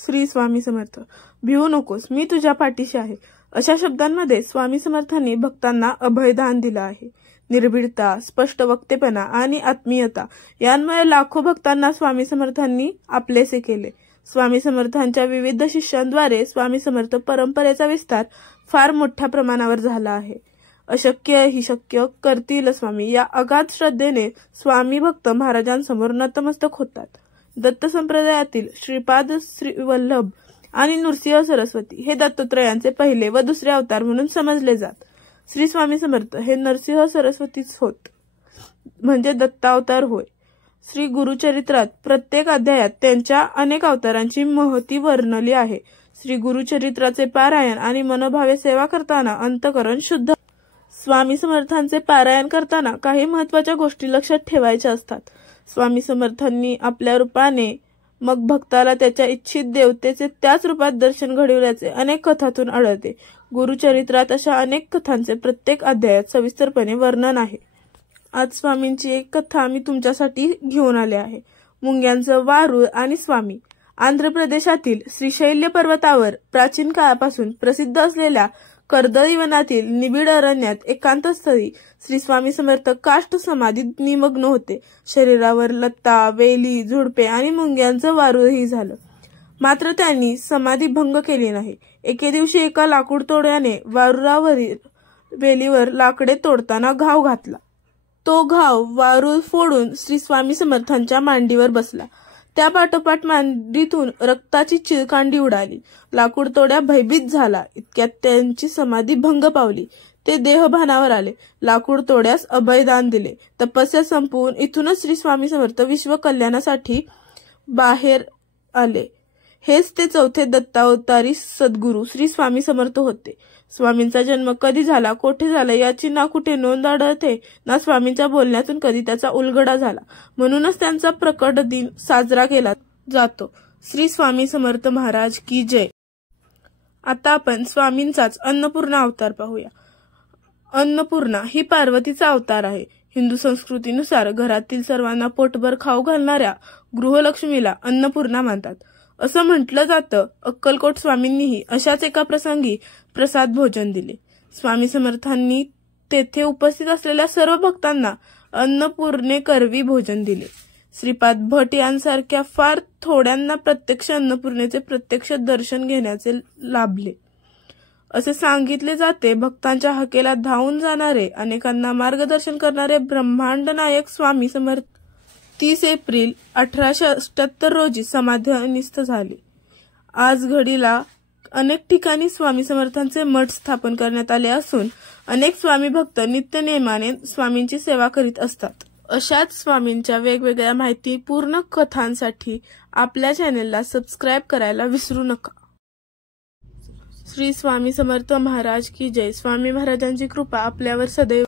श्री स्वामी समर्थ. भिवू नकोस, मी तुझ्या पाठीशी आहे. अशा शब्दांमध्ये स्वामी समर्थांनी भक्तांना अभयदान दिलं आहे. निर्भीडता, स्पष्ट वक्तेपणा आणि आत्मीयता यांमुळे लाखो भक्तांना स्वामी समर्थांनी आपलेसे केले. स्वामी समर्थांच्या विविध शिष्यांद्वारे स्वामी समर्थ परंपरेचा विस्तार फार मोठ्या प्रमाणावर झाला आहे. अशक्य ही शक्य करतील स्वामी या अगाध श्रद्धेने स्वामी भक्त महाराजांसमोर नतमस्तक होतात. दत्त संप्रदायातील श्रीपाद, श्रीवल्लभ आणि नृसिंह सरस्वती हे दत्तात्रयांचे पहिले व दुसरे अवतार म्हणून समजले जात. श्री स्वामी समर्थ हे नरसिंह सरस्वतीच होत, म्हणजे दत्तावतार होय. श्री गुरुचरित्रात प्रत्येक अध्यायात त्यांच्या अनेक अवतारांची महती वर्णली आहे. श्री गुरुचरित्राचे पारायण आणि मनोभावे सेवा करताना अंतःकरण शुद्ध. स्वामी समर्थांचे पारायण करताना काही महत्त्वाच्या गोष्टी लक्षात ठेवायच्या असतात. स्वामी समर्थांनी आपल्या रूपाने मग भक्ताला त्याच्या इच्छित देवतेचे त्याच रूपात दर्शन घडविल्याचे अनेक कथातून आढळते. गुरुचरित्रात अशा अनेक कथांचे प्रत्येक अध्यायात सविस्तरपणे वर्णन आहे. आज स्वामींची एक कथा मी तुमच्यासाठी घेऊन आले आहे. मुंग्यांचं वारूळ आणि स्वामी. आंध्र प्रदेशातील श्रीशैल्य पर्वतावर प्राचीन काळापासून प्रसिद्ध असलेल्या कर्दळी वनातील निबिड अरण्यात एकांतस्थळी श्री स्वामी समर्थ काष्ठ समाधीत निमग्न होते. शरीरावर लता, वेली, झुडपे आणि मुंग्यांचं वारूळही झालं, मात्र त्यांनी समाधी भंग केली नाही. एके दिवशी एका लाकूड तोड्याने वारुळावरील वेलीवर लाकडे तोडताना घाव घातला. तो घाव वारूळ फोडून श्री स्वामी समर्थांच्या मांडीवर बसला. त्या पाठोपाठ मांडीतून रक्ताची चिळकांडी उडाली. लाकूड तोड्या भयभीत झाला. इतक्यात त्यांची समाधी भंग पावली. ते देहभानावर आले. लाकूड तोड्यास अभयदान दिले. तपस्या संपवून इथूनच श्री स्वामी समर्थ विश्व कल्याणासाठी बाहेर आले. हेच ते चौथे दत्तावतारी सद्गुरू श्री स्वामी समर्थ होते. स्वामींचा जन्म कधी झाला, कोठे झाला याची ना कुठे नोंद आढळते, ना स्वामींच्या बोलण्यातून कधी त्याचा उलगडा झाला. म्हणूनच त्यांचा प्रकट दिन साजरा केला जातो. श्री स्वामी समर्थ महाराज की जय. आता आपण स्वामींचाच अन्नपूर्णा अवतार पाहूया. अन्नपूर्णा ही पार्वतीचा अवतार आहे. हिंदू संस्कृतीनुसार घरातील सर्वांना पोटभर खाऊ घालणाऱ्या गृहलक्ष्मीला अन्नपूर्णा मानतात. असं म्हटलं जातं, अक्कलकोट स्वामींनीही अशाच एका प्रसंगी प्रसाद भोजन दिले. स्वामी समर्थांनी तेथे उपस्थित असलेल्या सर्व भक्तांना अन्नपूर्णेकरवी भोजन दिले. श्रीपाद भट यांसारख्या फार थोड्यांना प्रत्यक्ष अन्नपूर्णेचे प्रत्यक्ष दर्शन घेण्याचे लाभले. असे सांगितले जाते, भक्तांच्या हाकेला धावून जाणारे, अनेकांना मार्गदर्शन करणारे ब्रह्मांड नायक स्वामी समर्थ 30 एप्रिल 1878 रोजी समाधीस्थ झाले. आज घडीला अनेक ठिकाणी स्वामी समर्थांचे मठ स्थापन करण्यात आले असून अनेक स्वामी भक्त नित्यनेमाने स्वामींची सेवा करीत असतात. अशाच स्वामींच्या वेगवेगळ्या माहितीपूर्ण कथांसाठी आपल्या चॅनेलला सबस्क्राईब करायला विसरू नका. श्री स्वामी समर्थ महाराज की जय. स्वामी महाराजांची कृपा आपल्यावर सदैव